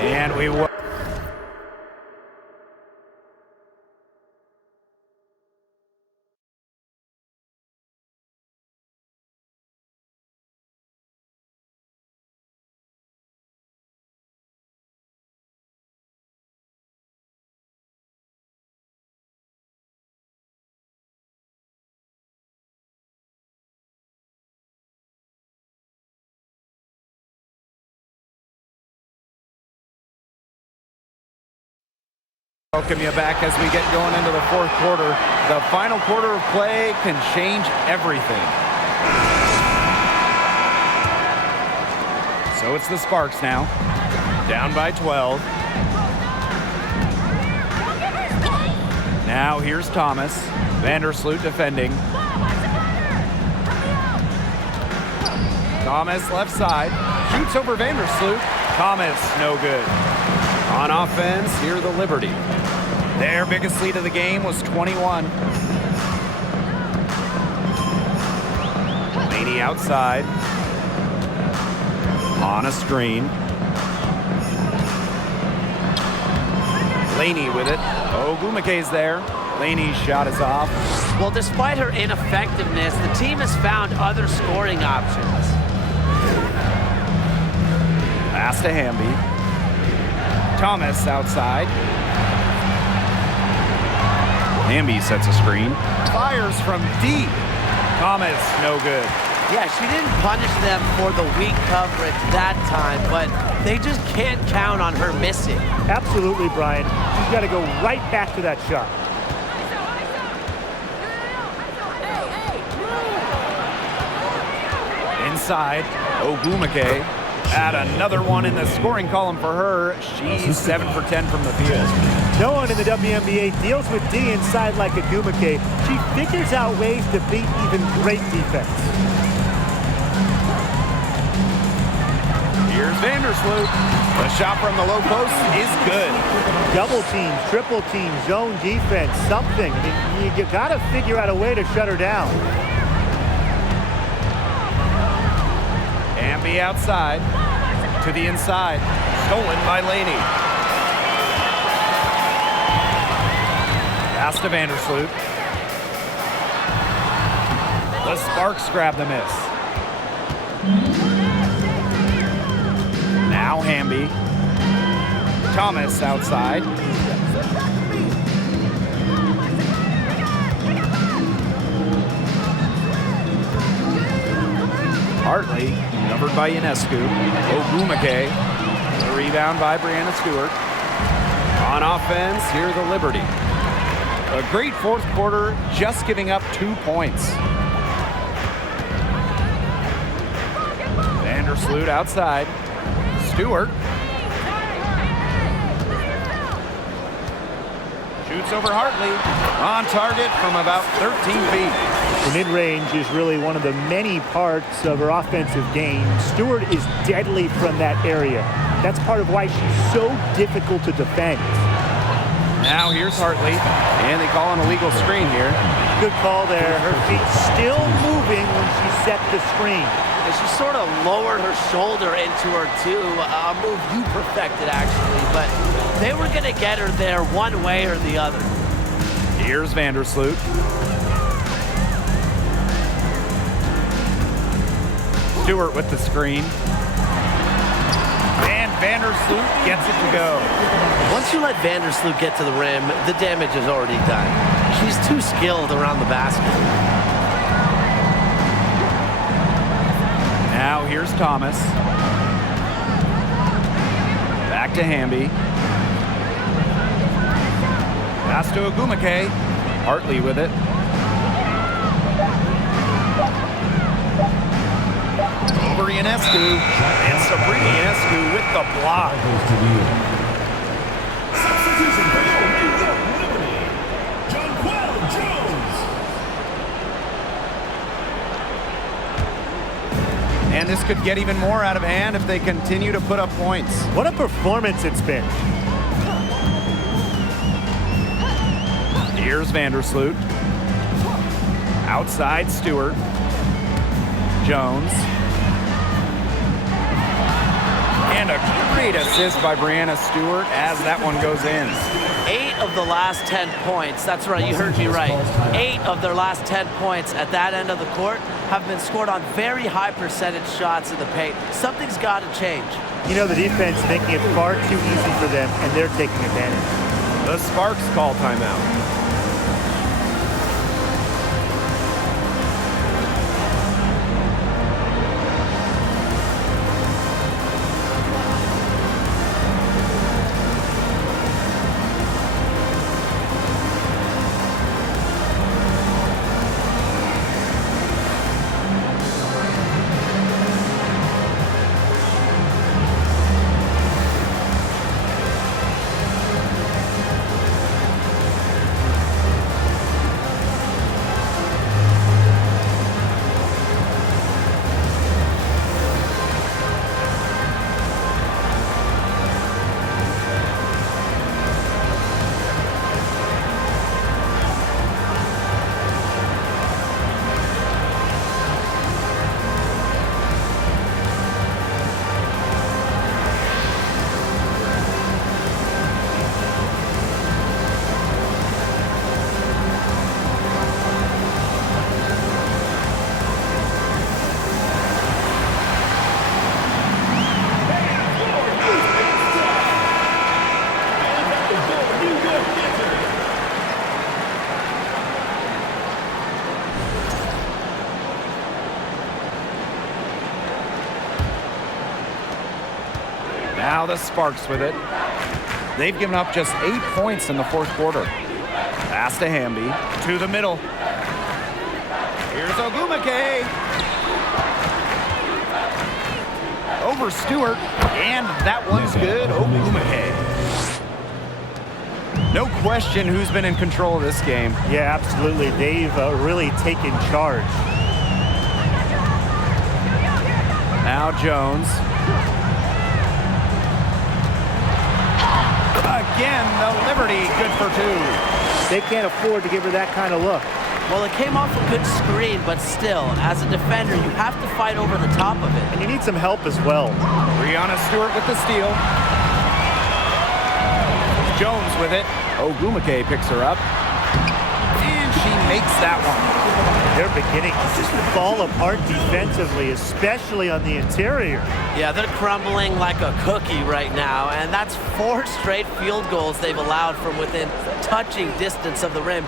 And we will. Welcome you back as we get going into the fourth quarter. The final quarter of play can change everything. So it's the Sparks now, down by 12. Now here's Thomas. Vandersloot defending. Thomas left side, shoots over Vandersloot. Thomas, no good. On offense, here the Liberty. Their biggest lead of the game was 21. Laney outside. On a screen. Laney with it. Ogumeke's there. Laney's shot is off. Well, despite her ineffectiveness, the team has found other scoring options. Pass to Hamby. Thomas outside. Hamby sets a screen. Fires from deep. Thomas, no good. Yeah, she didn't punish them for the weak coverage that time, but they just can't count on her missing. Absolutely, Brian. She's got to go right back to that shot. Inside, Ogumake. Add another one in the scoring column for her. She's 7 for 10 from the field. No one in the WNBA deals with D inside like Ogumake. She figures out ways to beat even great defense. Here's Vandersloot. The shot from the low post is good. Double teams, triple teams, zone defense, something. I mean, you got to figure out a way to shut her down. Hamby outside to the inside. Stolen by Laney. Pass to Vandersloot. The Sparks grab the miss. Now Hamby. Thomas outside. Hartley, covered by Ionescu. Ogumake, the rebound by Brianna Stewart. On offense, here the Liberty. A great fourth quarter, just giving up 2 points. Vandersloot outside. Stewart. Shoots over Hartley. On target from about 13 feet. The mid-range is really one of the many parts of her offensive game. Stewart is deadly from that area. That's part of why she's so difficult to defend. Now here's Hartley, and they call an illegal screen here. Good call there. Her feet still moving when she set the screen. And she sort of lowered her shoulder into her too, a move you perfected actually, but they were gonna get her there one way or the other. Here's Vandersloot. Stewart with the screen. And Vandersloot gets it to go. Once you let Vandersloot get to the rim, the damage is already done. She's too skilled around the basket. Now here's Thomas. Back to Hamby. Pass to Ogumake. Hartley with it. Over Ionescu. And Sabrina Ionescu with the block. Substitution for New York Liberty, Jonquel Jones. And this could get even more out of hand if they continue to put up points. What a performance it's been. Here's Vandersloot. Outside Stewart. Jones. And a great assist by Brianna Stewart as that one goes in. 8 of the last 10 points, that's right, you heard me right. 8 of their last 10 points at that end of the court have been scored on very high percentage shots in the paint. Something's got to change. You know, the defense is making it far too easy for them, and they're taking advantage. The Sparks call timeout. Now the Sparks with it. They've given up just 8 points in the fourth quarter. Pass to Hamby. To the middle. Here's Ogumake. Over Stewart. And that one's good. Ogumake. No question who's been in control of this game. Yeah, absolutely. They've really taken charge. Now Jones. Again, the Liberty, good for 2. They can't afford to give her that kind of look. Well, it came off a good screen, but still, as a defender, you have to fight over the top of it. And you need some help as well. Brianna Stewart with the steal. Jones with it. Ogumake picks her up. And she makes that one. They're beginning to just fall apart defensively, especially on the interior. Yeah, they're crumbling like a cookie right now, and that's 4 straight field goals they've allowed from within touching distance of the rim.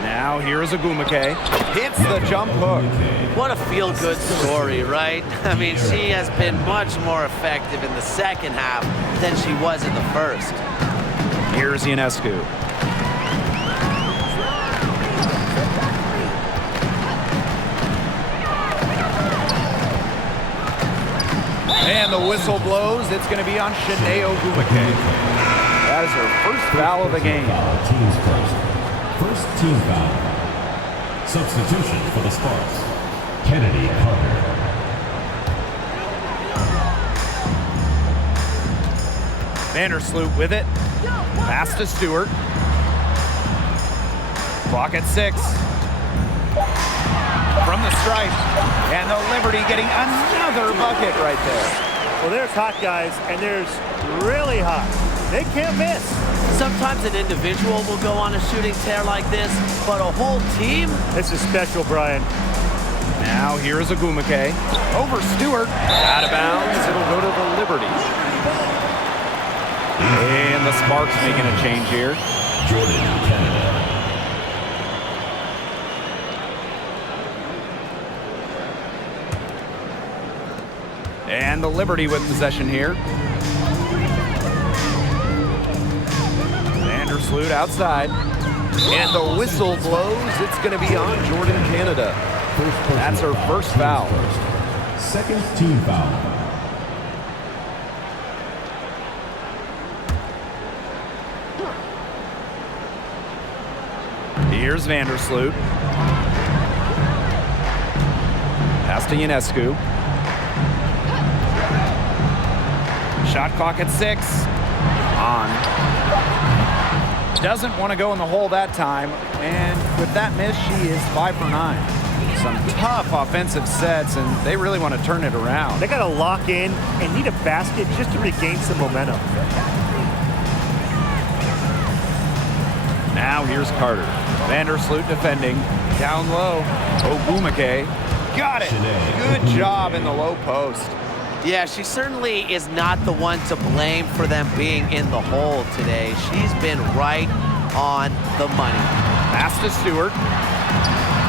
Now here's Ogumake. Hits the jump hook. What a feel-good story, right? I mean, she has been much more effective in the second half than she was in the first. Here's Ionescu. And the whistle blows. It's going to be on Shanae Ogumake. That is her first foul of the game. Team's first team foul. Substitution for the Sparks, Kennedy Carter. Vandersloot with it. Pass to Stewart. Clock at 6. from the stripe. And the Liberty getting another bucket right there. Well, there's hot guys, and there's really hot. They can't miss. Sometimes an individual will go on a shooting tear like this, but a whole team? This is special, Brian. Now here's Agumake. Over Stewart. Out of bounds. It'll go to the Liberty. And the Sparks making a change here. Jordan, Canada. And the Liberty with possession here. Vandersloot outside. And the whistle blows. It's going to be on Jordan, Canada. That's her first foul. Second team foul. Here's Vandersloot. Pass to Ionescu. Shot clock at 6. On. Doesn't want to go in the hole that time. And with that miss, she is 5 for 9. Some tough offensive sets, and they really want to turn it around. They got to lock in and need a basket just to regain some momentum. Now here's Carter. Vandersloot defending. Down low. Ogumake. Got it. Good job in the low post. Yeah, she certainly is not the one to blame for them being in the hole today. She's been right on the money. Pass to Stewart.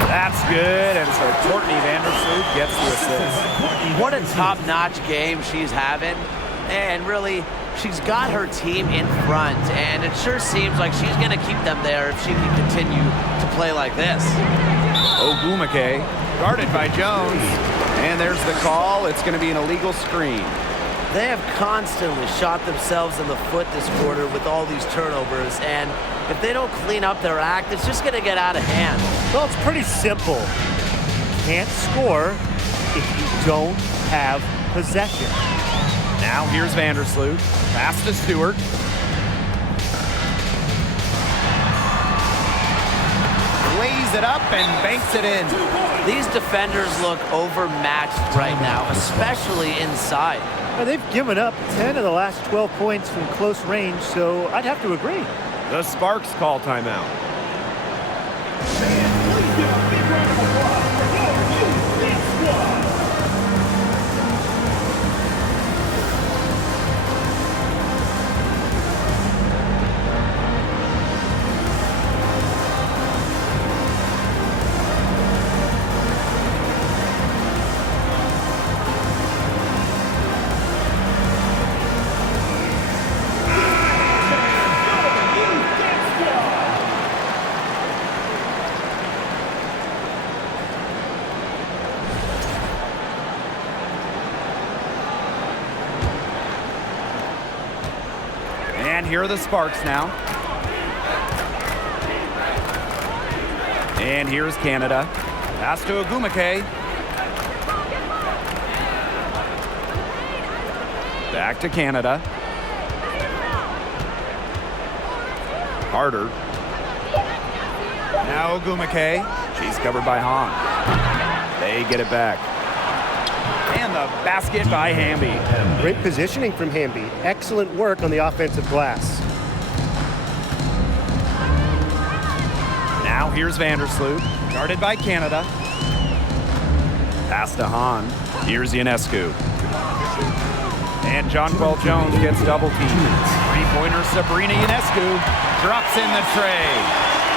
That's good, and so Courtney Vandersloot gets the assist. What a top-notch game she's having. And really, she's got her team in front, and it sure seems like she's going to keep them there if she can continue to play like this. Ogumake, guarded by Jones, and there's the call. It's going to be an illegal screen. They have constantly shot themselves in the foot this quarter with all these turnovers, and if they don't clean up their act, it's just going to get out of hand. Well, it's pretty simple. You can't score if you don't have possession. Now here's Vandersloot. Pass to Stewart. Lays it up and banks it in. These defenders look overmatched right now, especially inside. Now, they've given up 10 of the last 12 points from close range, so I'd have to agree. The Sparks call timeout. Please give a big round of applause for WNBA squad. And here are the Sparks now. And here's Canada. Pass to Agumake. Back to Canada. Carter. Now Agumake. She's covered by Hahn. They get it back. And the basket by Hamby. Great positioning from Hamby. Excellent work on the offensive glass. Now here's Vandersloot, guarded by Canada. Pass to Hahn. Here's Ionescu. And Jonquel Jones gets double teamed. Three-pointer Sabrina Ionescu drops in the tray.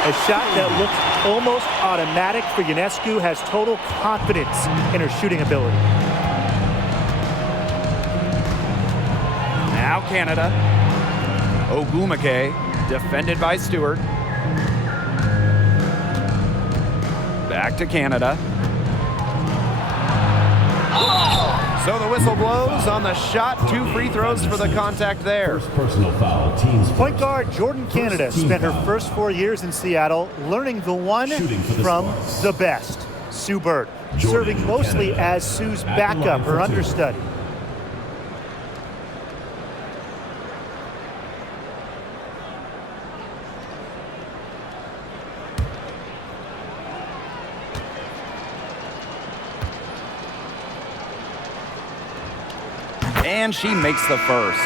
A shot that looks almost automatic for Ionescu, has total confidence in her shooting ability. Now Canada. Ogumake, defended by Stewart. Back to Canada. So the whistle blows on the shot. 2 free throws for the contact there. First personal foul, teams. Point guard Jordan Canada spent her first 4 years in Seattle learning the one from the best, Sue Bird, serving mostly as Sue's backup, her understudy. And she makes the first.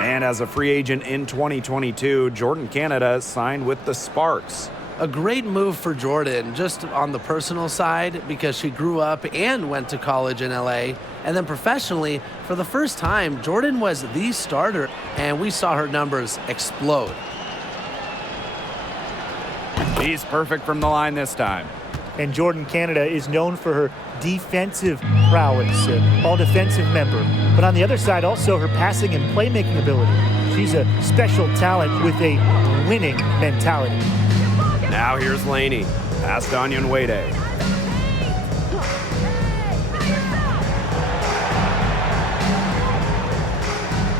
And as a free agent in 2022, Jordan Canada signed with the Sparks. A great move for Jordan, just on the personal side, because she grew up and went to college in LA. And then professionally, for the first time, Jordan was the starter, and we saw her numbers explode. She's perfect from the line this time. And Jordan Canada is known for her defensive prowess, all-defensive member. But on the other side, also her passing and playmaking ability. She's a special talent with a winning mentality. Now here's Laney. Past Onion Wade.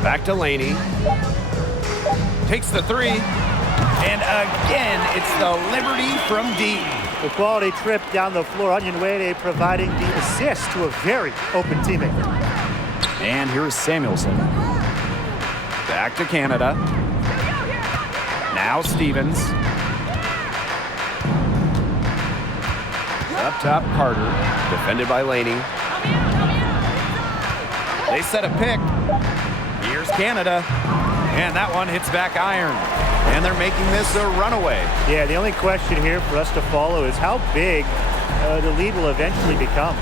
Back to Laney. Takes the three. And again, it's the Liberty from deep. The quality trip down the floor. Onion Wade providing the assist to a very open teammate. And here's Samuelson. Back to Canada. Now Stevens. Up top, Carter. Defended by Laney. They set a pick. Here's Canada. And that one hits back iron. And they're making this a runaway. Yeah, the only question here for us to follow is how big the lead will eventually become.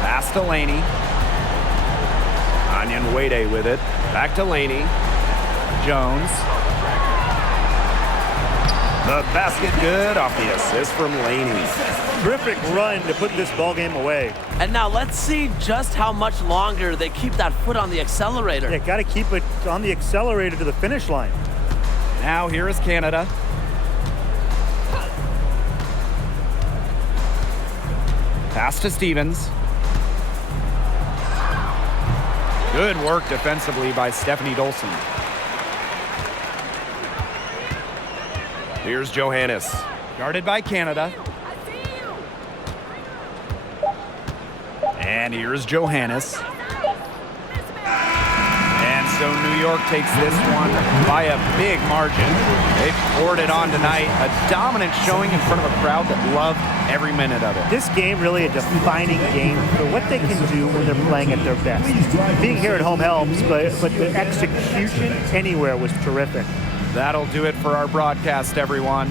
Pass to Laney. Onion Wade with it. Back to Laney. Jones. The basket good off the assist from Laney. Terrific run to put this ball game away. And now let's see just how much longer they keep that foot on the accelerator. Yeah, got to keep it on the accelerator to the finish line. Now here is Canada. Pass to Stevens. Good work defensively by Stephanie Dolson. Here's Johannes. Guarded by Canada. And here's Johannes. And so New York takes this one by a big margin. They've poured it on tonight. A dominant showing in front of a crowd that loved every minute of it. This game really a defining game for what they can do when they're playing at their best. Being here at home helps, but the execution anywhere was terrific. That'll do it for our broadcast, everyone.